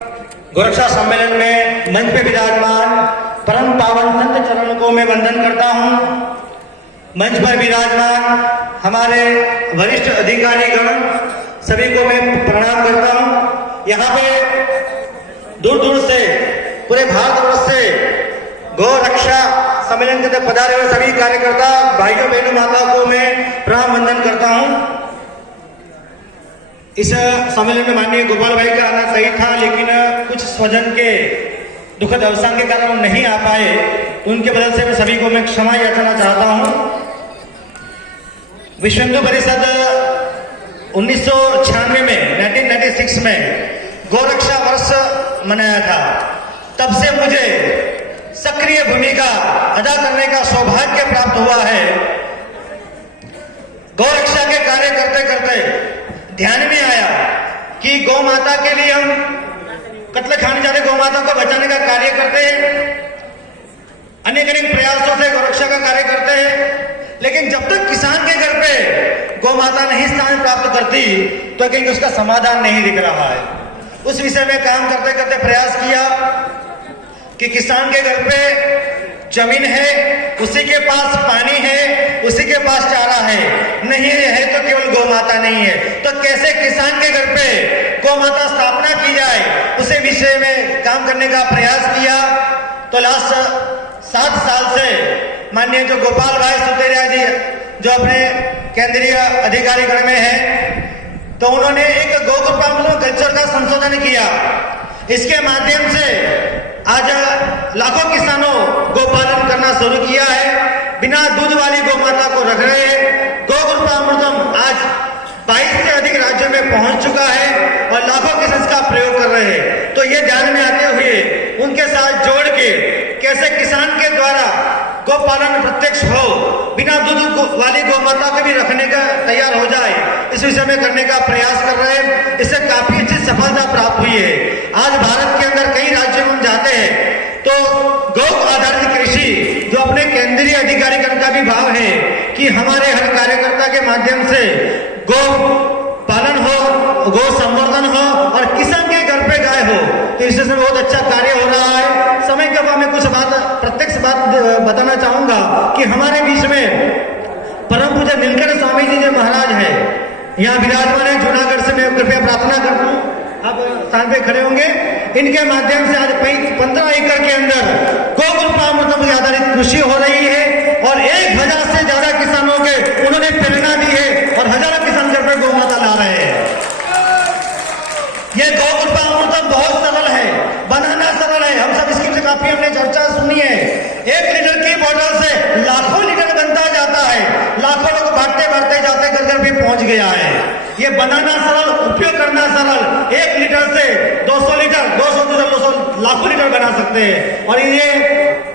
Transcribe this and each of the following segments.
गोरक्षा सम्मेलन में मंच पे विराजमान परम पावन संत चरणों को मैं वंदन करता हूं। मंच पर विराजमान हमारे वरिष्ठ अधिकारीगण सभी को मैं प्रणाम करता हूं। यहाँ पे दूर दूर से पूरे भारतवर्ष से गौ रक्षा सम्मेलन के अंदर पधारे हुए सभी कार्यकर्ता भाइयों बहनों माता को मैं प्रणाम वंदन करता हूं। इस सम्मेलन में माननीय गोपाल भाई का आना सही था, लेकिन कुछ स्वजन के दुखद अवसान के कारण वो नहीं आ पाए। उनके बदल से मैं सभी को मैं क्षमा याचना चाहता हूं। विश्व हिंदू परिषद 1996 में 1996 में गौरक्षा वर्ष मनाया था। तब से मुझे सक्रिय भूमिका अदा करने का सौभाग्य प्राप्त हुआ है। गौरक्षा के कार्य करते करते ध्यान में आया कि गौ माता के लिए हम कत्ल खाने जाते गौ माता को बचाने का कार्य करते हैं, अनेक अनेक प्रयासों से गौरक्षा का कार्य करते हैं, लेकिन जब तक किसान के घर पे गौ माता नहीं स्थान प्राप्त करती तो कहीं उसका समाधान नहीं दिख रहा है। उस विषय में काम करते करते प्रयास किया कि किसान के घर पे जमीन है, उसी के पास पानी है, उसी के पास चारा है, नहीं है तो केवल गौ माता नहीं है, तो कैसे किसान के घर पे गौ माता स्थापना की जाए, उसे विषय में काम करने का प्रयास किया। तो लास्ट 7 साल से माननीय जो गोपाल भाई सुतेरिया जी जो अपने केंद्रीय अधिकारी गण में है, तो उन्होंने एक गौ कृपा कल्चर का संशोधन किया। इसके माध्यम से आज लाखों किसानों गोपालन करना शुरू किया है, बिना दूध वाली गौ माता को रख रहे हैं। गौ कृपा अमृतम आज 22 से अधिक राज्यों में पहुंच चुका है और लाखों किसान इसका प्रयोग कर रहे हैं। तो ये ध्यान में आते हुए उनके साथ जोड़ के कैसे किसान के द्वारा गोपालन प्रत्यक्ष हो, बिना दूध वाली गौ माता को भी रखने का तैयार हो जाए, इस विषय में करने का प्रयास कर रहे हैं। इससे काफी अच्छी सफलता प्राप्त हुई है। आज भारत के अंदर कई राज्यों में हम जाते हैं तो गौ आधारित कृषि जो अपने केंद्रीय अधिकारीगण का भी भाव है कि हमारे हर कार्यकर्ता के माध्यम से गौ पालन हो, गौ संवर्धन हो और किसान के घर पे गाय हो, तो इससे बहुत अच्छा कार्य हो रहा है। समय के बाद मैं कुछ बात प्रत्यक्ष बात बताना चाहूंगा कि हमारे बीच में परम पूज्य नीलकंठ स्वामी जी जो महाराज है, यहाँ विराजमान है। जूनागढ़ से मैं कृपया प्रार्थना करता हूँ, आप स्थान पे खड़े होंगे। इनके माध्यम से आज 15 एकड़ के अंदर गौ कृपा अमृतम आधारित कृषि हो रही है और 1000 से ज्यादा किसानों के उन्होंने प्रेरणा दी है और हजारों किसान घर पर गौ माता ला रहे हैं। ये गौ कृपा अमृतम बहुत सरल है, बनाना सरल है। हम सब इसकी काफी हमने चर्चा सुनी है। 1 लीटर की बोतल से लाखों लीटर बनता जाता है, लाखों लोग बांटते बांटते जाते घर घर भी पहुंच गया है। ये बनाना सरल, उपयोग करना सरल। 1 लीटर से 200 लीटर, 200 लीटर, 200 लाखों लीटर बना सकते हैं और ये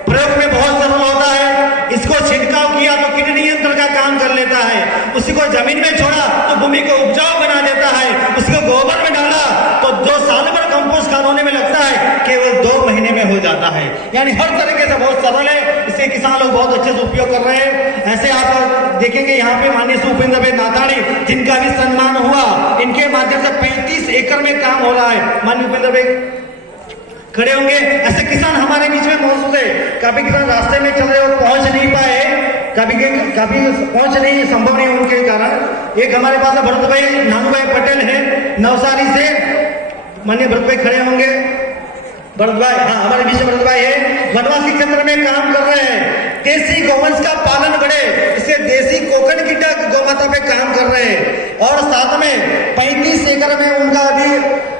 प्रयोग में बहुत सरल होता है। इसको छिड़काव किया तो किडनी यंत्र का काम कर लेता है, उसी को जमीन में छोड़ा तो भूमि को उपजाऊ बना देता है, उसको गोबर में डाला तो 2 साल भर कंपोस्ट खाद होने में लगता है, केवल 2 महीने में हो जाता है। यानी हर तरीके से बहुत सरल है, इससे किसान लोग बहुत अच्छे से उपयोग कर रहे हैं। ऐसे आप देखेंगे यहाँ पे माननीय उपेंद्र भाई नाथाणी जिनका भी सम्मान हुआ, इनके माध्यम से 35 एकड़ में काम हो रहा है। माननीय उपेंद्र भाई खड़े होंगे। ऐसे किसान हमारे बीच में मौजूद है। काफी किसान रास्ते में चल रहे हो, पहुंच नहीं पाए, काफी पहुंच नहीं संभव नहीं उनके कारण। एक हमारे पास भरत भाई नानू भाई पटेल है नवसारी से, माननीय भरत भाई खड़े होंगे। भरत भाई, हाँ हमारे बीच में भरत भाई है, वनवासी क्षेत्र में काम कर रहे हैं, देसी गौवंश का पालन बढ़े इससे देसी कोकन की गौ माता पे काम कर रहे हैं और साथ में 35 एकड़ में उनका अभी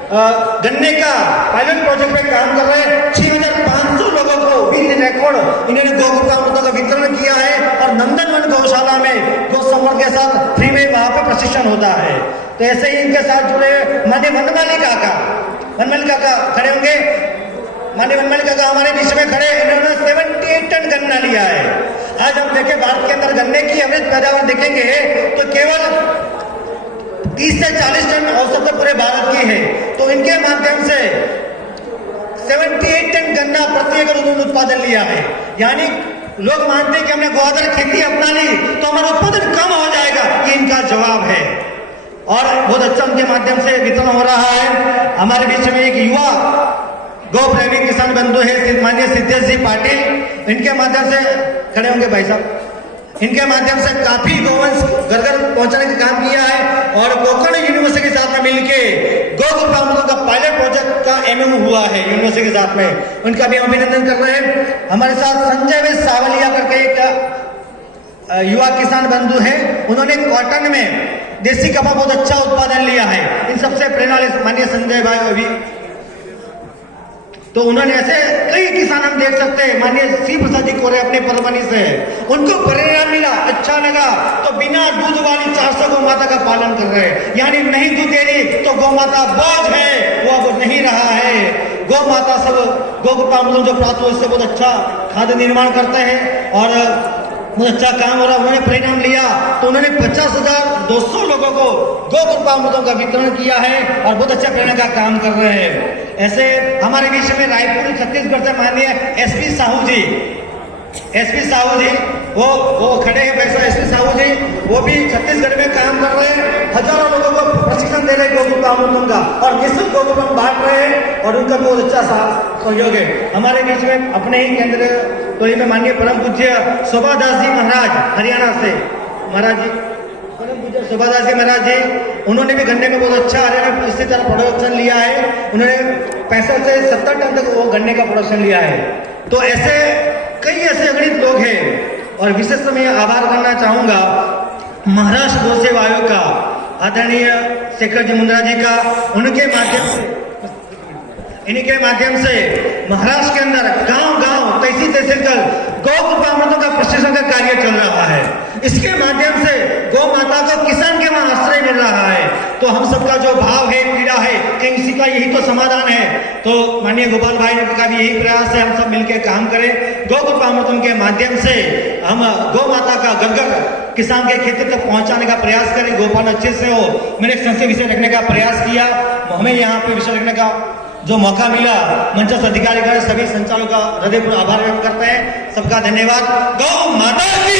गन्ने का पायलट प्रोजेक्ट में काम कर रहे हैं। 6500 लोगों को विद रिकॉर्ड इन्होंने गौ कृपा अमृतों का वितरण किया है और नंदनवन गौशाला में गौ संवर्धन के साथ फ्री में वहां पर प्रशिक्षण होता है। तो ऐसे ही इनके साथ जुड़े माननीय वनमाली काका खड़े होंगे। माननीय वनमाली काका हमारे बीच में खड़े, इन्होंने 78 टन गन्ना लिया है। आज हम देखें भारत के अंदर गन्ने की अवैध पैदावार देखेंगे तो केवल 30 से 40 टन औसत पूरे भारत की है। तो इनके माध्यम से 78 टन गन्ना प्रति एकड़ उन्होंने उत्पादन लिया है। यानी लोग मानते हैं कि हमने गौ आधारित खेती अपना ली तो हमारा उत्पादन कम हो जाएगा, ये इनका जवाब है और बहुत अच्छा उनके माध्यम से वितरण हो रहा है। हमारे बीच में एक युवा गौ प्रेमी किसान बंधु है माननीय सिद्धेश जी पाटिल, इनके माध्यम से खड़े होंगे भाई साहब, इनके माध्यम से काफी गौवंश घर घर पहुंचाने का काम किया है और कोकण यूनिवर्सिटी के साथ में मिलके गौ कृपामृतों का पायलट प्रोजेक्ट का एमएमओ हुआ है यूनिवर्सिटी के साथ में, उनका भी अभिनंदन कर रहे हैं। हमारे साथ संजय वे सावलिया करके एक युवा किसान बंधु है, उन्होंने कॉटन में देसी कपड़ा बहुत अच्छा उत्पादन लिया है। इन सबसे प्रेरणा माननीय संजय भाई अभी तो उन्होंने ऐसे कई किसान हम देख सकते हैं, माननीय श्री प्रसाद जी कोरे अपने परमनी से उनको परिणाम मिला, अच्छा लगा, तो बिना दूध वाली 400 गौ माता का पालन कर रहे हैं, यानी नहीं दूध दे रही तो गौ माता बोझ है, वो अब नहीं रहा है। गौ माता सब गौ कृपामृत जो प्राप्त हो इससे बहुत अच्छा खाद्य निर्माण करते हैं और बहुत अच्छा काम हो रहा। उन्होंने परिणाम लिया तो उन्होंने 50,200 लोगों को गौ कृपामृतों का वितरण किया है और बहुत अच्छा प्रेरणा का काम कर रहे हैं। ऐसे हमारे बीच में रायपुर छत्तीसगढ़ से माननीय एसपी साहू जी वो खड़े हैं पैसा एसपी साहू जी, वो भी छत्तीसगढ़ में काम कर रहे हैं, हजारों लोगों को प्रशिक्षण दे रहे हैं गौ कृपामृतों का और निःशुल्क गौ कृपा बांट रहे हैं और उनका बहुत अच्छा सहयोग है। हमारे बीच में अपने ही केंद्र टोली में माननीय परम पूज्य शोभादास जी महाराज हरियाणा से, महाराज जी परम पूज्य शोभादास जी महाराज जी, उन्होंने भी गन्ने में बहुत अच्छा हरियाणा इसी तरह प्रोडक्शन लिया है, उन्होंने 65 से 70 टन तक वो गन्ने का प्रोडक्शन लिया है। तो ऐसे कई ऐसे अगणित लोग हैं और विशेष मैं आभार करना चाहूंगा महाराष्ट्र गौ सेवा आयोग का आदरणीय शेखर जी मुंद्रा जी का, उनके माध्यम से इनके माध्यम से महाराष्ट्र के अंदर गांव-गांव तहसील कर गौ कृपामृतों का प्रशिक्षण का कार्य चल रहा है। इसके माध्यम से गौ माता को किसान के वहां आश्रय मिल रहा है। तो हम सबका जो भाव है, पीड़ा है, कहीं इसी का यही तो समाधान है। तो माननीय गोपाल भाई का भी यही प्रयास है, हम सब मिलकर काम करें। गौ कृपामृतों के माध्यम से हम गौ माता का घर किसान के खेती तक पहुंचाने का प्रयास करें, गोपाल अच्छे से हो। मैंने एक संशय विषय रखने का प्रयास किया, हमें यहाँ पे विषय रखने का जो मौका मिला, मंचस्थ अधिकारी का सभी संचालकों का हृदयपूर्वक आभार व्यक्त करते हैं। सबका धन्यवाद। गौ माता की